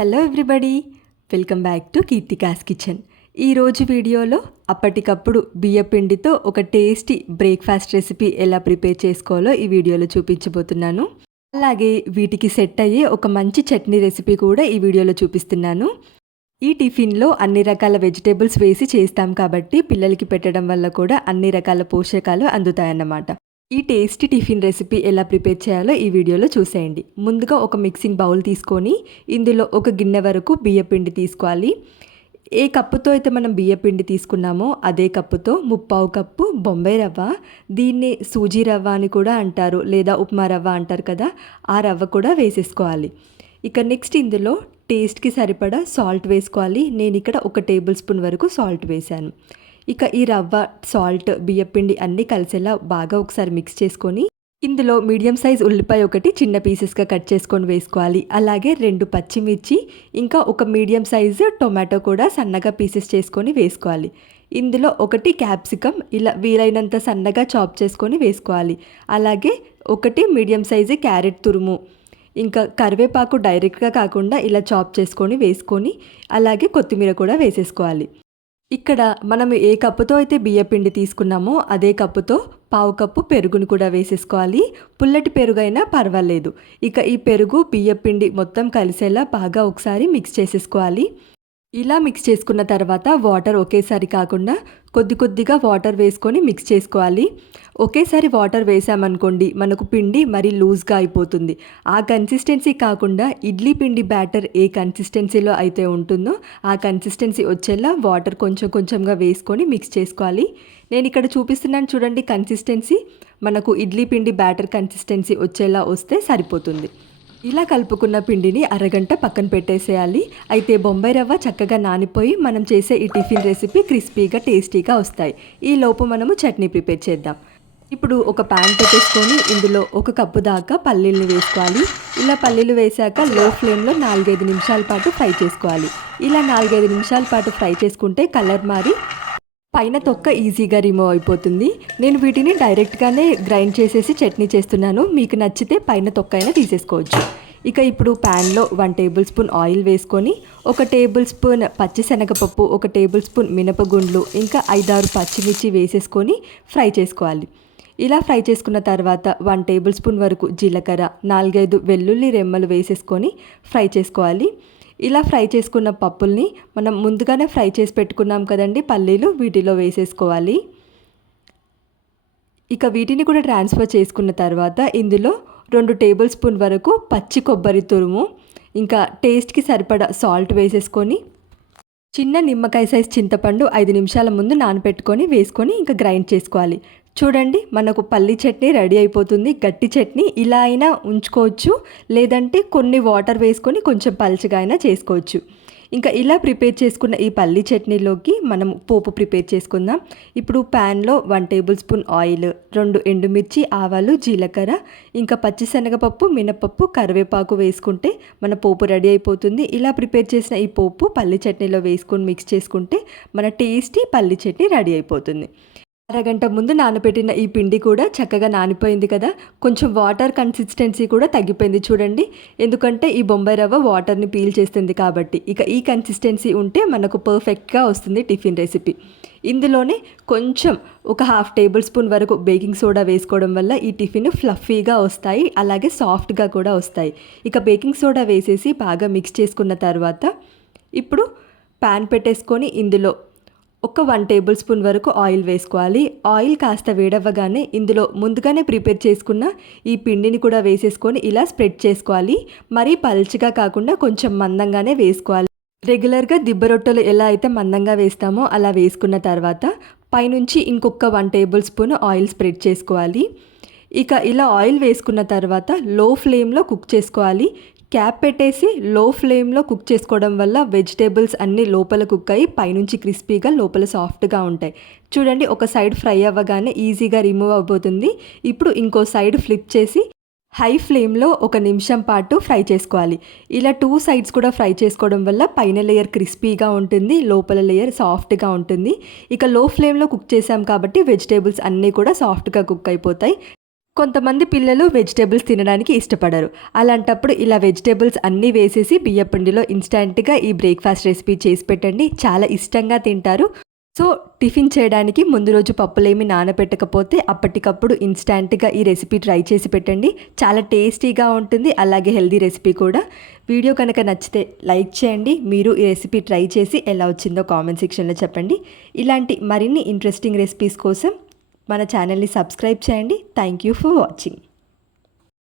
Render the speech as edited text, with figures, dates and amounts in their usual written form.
Hello everybody, welcome back to Keerthika's kitchen. ఈరోజు వీడియోలో అప్పటికప్పుడు బియ్య పిండితో ఒక టేస్టీ బ్రేక్ఫాస్ట్ రెసిపీ ఎలా ప్రిపేర్ చేసుకోవాలో ఈ వీడియోలో చూపించబోతున్నాను. అలాగే వీటికి సెట్ అయ్యే ఒక మంచి చట్నీ రెసిపీ కూడా ఈ వీడియోలో చూపిస్తున్నాను. ఈ టిఫిన్లో అన్ని రకాల వెజిటేబుల్స్ వేసి చేస్తాం కాబట్టి పిల్లలకి పెట్టడం వల్ల కూడా అన్ని రకాల పోషకాలు అందుతాయన్నమాట. ఈ టేస్టీ టిఫిన్ రెసిపీ ఎలా ప్రిపేర్ చేయాలో ఈ వీడియోలో చూసేయండి. ముందుగా ఒక మిక్సింగ్ బౌల్ తీసుకొని ఇందులో ఒక గిన్నె వరకు బియ్యపిండి తీసుకోవాలి. ఏ కప్పుతో అయితే మనం బియ్యపిండి తీసుకున్నామో అదే కప్పుతో 3/4 కప్పు బొంబాయి రవ్వ, దీన్ని సూజీ రవ్వ అని కూడా అంటారు, లేదా ఉప్మా రవ్వ అంటారు కదా, ఆ రవ్వ కూడా వేసేసుకోవాలి. ఇక నెక్స్ట్ ఇందులో టేస్ట్కి సరిపడా సాల్ట్ వేసుకోవాలి. నేను ఇక్కడ 1 టేబుల్ స్పూన్ వరకు సాల్ట్ వేశాను. ఇక ఈ రవ్వ, సాల్ట్, బియ్యపిండి అన్నీ కలిసేలా బాగా ఒకసారి మిక్స్ చేసుకొని ఇందులో మీడియం సైజ్ ఉల్లిపాయ ఒకటి చిన్న పీసెస్గా కట్ చేసుకొని వేసుకోవాలి. అలాగే 2 పచ్చిమిర్చి, ఇంకా ఒక మీడియం సైజు టొమాటో కూడా సన్నగా పీసెస్ చేసుకొని వేసుకోవాలి. ఇందులో 1 క్యాప్సికమ్ ఇలా వీలైనంత సన్నగా చాప్ చేసుకొని వేసుకోవాలి. అలాగే 1 మీడియం సైజు క్యారెట్ తురుము, ఇంకా కరివేపాకు డైరెక్ట్గా కాకుండా ఇలా చాప్ చేసుకొని వేసుకొని అలాగే కొత్తిమీర కూడా వేసేసుకోవాలి. ఇక్కడ మనం ఏ కప్పుతో అయితే బియ్యపిండి తీసుకున్నామో అదే కప్పుతో 1/4 కప్పు పెరుగును కూడా వేసేసుకోవాలి. పుల్లటి పెరుగు అయినా పర్వాలేదు. ఇక ఈ పెరుగు బియ్యపిండి మొత్తం కలిసేలా బాగా ఒకసారి మిక్స్ చేసేసుకోవాలి. ఇలా మిక్స్ చేసుకున్న తర్వాత వాటర్ ఒకేసారి కాకుండా కొద్ది కొద్దిగా వాటర్ వేసుకొని మిక్స్ చేసుకోవాలి. ఒకేసారి వాటర్ వేసామనుకోండి మనకు పిండి మరీ లూజ్గా అయిపోతుంది. ఆ కన్సిస్టెన్సీ కాకుండా ఇడ్లీ పిండి బ్యాటర్ ఏ కన్సిస్టెన్సీలో అయితే ఉంటుందో ఆ కన్సిస్టెన్సీ వచ్చేలా వాటర్ కొంచెం కొంచెంగా వేసుకొని మిక్స్ చేసుకోవాలి. నేను ఇక్కడ చూపిస్తున్నాను చూడండి, కన్సిస్టెన్సీ మనకు ఇడ్లీ పిండి బ్యాటర్ కన్సిస్టెన్సీ వచ్చేలా వస్తే సరిపోతుంది. ఇలా కలుపుకున్న పిండిని అరగంట పక్కన పెట్టేసేయాలి. అయితే బొంబాయి రవ్వ చక్కగా నానిపోయి మనం చేసే ఈ టిఫిన్ రెసిపీ క్రిస్పీగా టేస్టీగా వస్తాయి. ఈ లోపు మనము చట్నీ ప్రిపేర్ చేద్దాం. ఇప్పుడు ఒక ప్యాన్ పెట్టేసుకొని ఇందులో 1 కప్పు దాకా పల్లీలను వేసుకోవాలి. ఇలా పల్లీలు వేసాక లో ఫ్లేమ్లో 4-5 నిమిషాల పాటు ఫ్రై చేసుకోవాలి. ఇలా 4-5 నిమిషాల పాటు ఫ్రై చేసుకుంటే కలర్ మారి పైన తొక్క ఈజీగా రిమూవ్ అయిపోతుంది. నేను వీటిని డైరెక్ట్గానే గ్రైండ్ చేసేసి చట్నీ చేస్తున్నాను. మీకు నచ్చితే పైన తొక్క అయినా తీసేసుకోవచ్చు. ఇక ఇప్పుడు ప్యాన్లో 1 టేబుల్ స్పూన్ ఆయిల్ వేసుకొని 1 టేబుల్ స్పూన్ పచ్చిశనగపప్పు, 1 టేబుల్ స్పూన్ మినపగుండ్లు, ఇంకా 5-6 పచ్చిమిర్చి వేసేసుకొని ఫ్రై చేసుకోవాలి. ఇలా ఫ్రై చేసుకున్న తర్వాత 1 టేబుల్ స్పూన్ వరకు జీలకర్ర, 4-5 వెల్లుల్లి రెమ్మలు వేసేసుకొని ఫ్రై చేసుకోవాలి. ఇలా ఫ్రై చేసుకున్న పప్పుల్ని మనం ముందుగానే ఫ్రై చేసి పెట్టుకున్నాం కదండి పల్లీలు, వీటిలో వేసేసుకోవాలి. ఇక వీటిని కూడా ట్రాన్స్ఫర్ చేసుకున్న తర్వాత ఇందులో 2 టేబుల్ స్పూన్ వరకు పచ్చి కొబ్బరి తురుము, ఇంకా టేస్ట్కి సరిపడా సాల్ట్ వేసేసుకొని చిన్న నిమ్మకాయ సైజ్ చింతపండు 5 నిమిషాల ముందు నానబెట్టుకొని వేసుకొని ఇంకా గ్రైండ్ చేసుకోవాలి. చూడండి మనకు పల్లి చట్నీ రెడీ అయిపోతుంది. గట్టి చట్నీ ఇలా అయినా ఉంచుకోవచ్చు, లేదంటే కొన్ని వాటర్ వేసుకొని కొంచెం పల్చగా అయినా చేసుకోవచ్చు. ఇంకా ఇలా ప్రిపేర్ చేసుకున్న ఈ పల్లి చట్నీలోకి మనం పోపు ప్రిపేర్ చేసుకుందాం. ఇప్పుడు ప్యాన్లో 1 టేబుల్ స్పూన్ ఆయిల్, 2 ఎండుమిర్చి, ఆవాలు, జీలకర్ర, ఇంకా పచ్చిశనగపప్పు, మినపప్పు, కరివేపాకు వేసుకుంటే మన పోపు రెడీ అయిపోతుంది. ఇలా ప్రిపేర్ చేసిన ఈ పోపు పల్లి చట్నీలో వేసుకొని మిక్స్ చేసుకుంటే మన టేస్టీ పల్లి చట్నీ రెడీ అయిపోతుంది. అరగంట ముందు నానబెట్టిన ఈ పిండి కూడా చక్కగా నానిపోయింది కదా, కొంచెం వాటర్ కన్సిస్టెన్సీ కూడా తగ్గిపోయింది చూడండి, ఎందుకంటే ఈ బొంబాయి రవ్వ వాటర్ని పీల్ చేస్తుంది కాబట్టి. ఇక ఈ కన్సిస్టెన్సీ ఉంటే మనకు పర్ఫెక్ట్గా వస్తుంది టిఫిన్ రెసిపీ. ఇందులోనే కొంచెం ఒక 1/2 టేబుల్ స్పూన్ వరకు బేకింగ్ సోడా వేసుకోవడం వల్ల ఈ టిఫిన్ ఫ్లఫీగా వస్తాయి, అలాగే సాఫ్ట్గా కూడా వస్తాయి. ఇక బేకింగ్ సోడా వేసేసి బాగా మిక్స్ చేసుకున్న తర్వాత ఇప్పుడు ప్యాన్ పెట్టేసుకొని ఇందులో ఒక 1 టేబుల్ స్పూన్ వరకు ఆయిల్ వేసుకోవాలి. ఆయిల్ కాస్త వేడవ్వగానే ఇందులో ముందుగానే ప్రిపేర్ చేసుకున్న ఈ పిండిని కూడా వేసేసుకొని ఇలా స్ప్రెడ్ చేసుకోవాలి. మరీ పల్చగా కాకుండా కొంచెం మందంగానే వేసుకోవాలి. రెగ్యులర్గా దిబ్బ రొట్టెలు ఎలా అయితే మందంగా వేస్తామో అలా వేసుకున్న తర్వాత పైనుంచి ఇంకొక 1 టేబుల్ స్పూన్ ఆయిల్ స్ప్రెడ్ చేసుకోవాలి. ఇక ఇలా ఆయిల్ వేసుకున్న తర్వాత లో ఫ్లేమ్లో కుక్ చేసుకోవాలి. క్యాప్ పెట్టేసి లో ఫ్లేమ్లో కుక్ చేసుకోవడం వల్ల వెజిటేబుల్స్ అన్నీ లోపల కుక్ అయ్యి పైనుంచి క్రిస్పీగా లోపల సాఫ్ట్గా ఉంటాయి. చూడండి ఒక సైడ్ ఫ్రై అవ్వగానే ఈజీగా రిమూవ్ అయిపోతుంది. ఇప్పుడు ఇంకో సైడ్ ఫ్లిప్ చేసి హై ఫ్లేమ్లో 1 నిమిషం పాటు ఫ్రై చేసుకోవాలి. ఇలా 2 సైడ్స్ కూడా ఫ్రై చేసుకోవడం వల్ల పైన లేయర్ క్రిస్పీగా ఉంటుంది, లోపల లేయర్ సాఫ్ట్గా ఉంటుంది. ఇక లో ఫ్లేమ్లో కుక్ చేసాం కాబట్టి వెజిటేబుల్స్ అన్నీ కూడా సాఫ్ట్గా కుక్ అయిపోతాయి. కొంతమంది పిల్లలు వెజిటేబుల్స్ తినడానికి ఇష్టపడరు. అలాంటప్పుడు ఇలా వెజిటేబుల్స్ అన్నీ వేసేసి బియ్యపిండిలో ఇన్‌స్టాంట్‌గా ఈ బ్రేక్‌ఫాస్ట్ రెసిపీ చేసి పెట్టండి. చాలా ఇష్టంగా తింటారు. సో, టిఫిన్ చేయడానికి ముందు రోజు పప్పులేమి నానబెట్టకపోతే అప్పటికప్పుడు ఇన్‌స్టాంట్‌గా ఈ రెసిపీ ట్రై చేసి పెట్టండి. చాలా టేస్టీగా ఉంటుంది. అలాగే హెల్తీ రెసిపీ కూడా. వీడియో కనుక నచ్చితే లైక్ చేయండి. మీరు ఈ రెసిపీ ట్రై చేసి ఎలా వచ్చిందో కామెంట్ సెక్షన్‌లో చెప్పండి. ఇలాంటి మరిన్ని ఇంట్రెస్టింగ్ రెసిపీస్ కోసం మన ఛానల్ని సబ్స్క్రైబ్ చేయండి. Thank you for watching.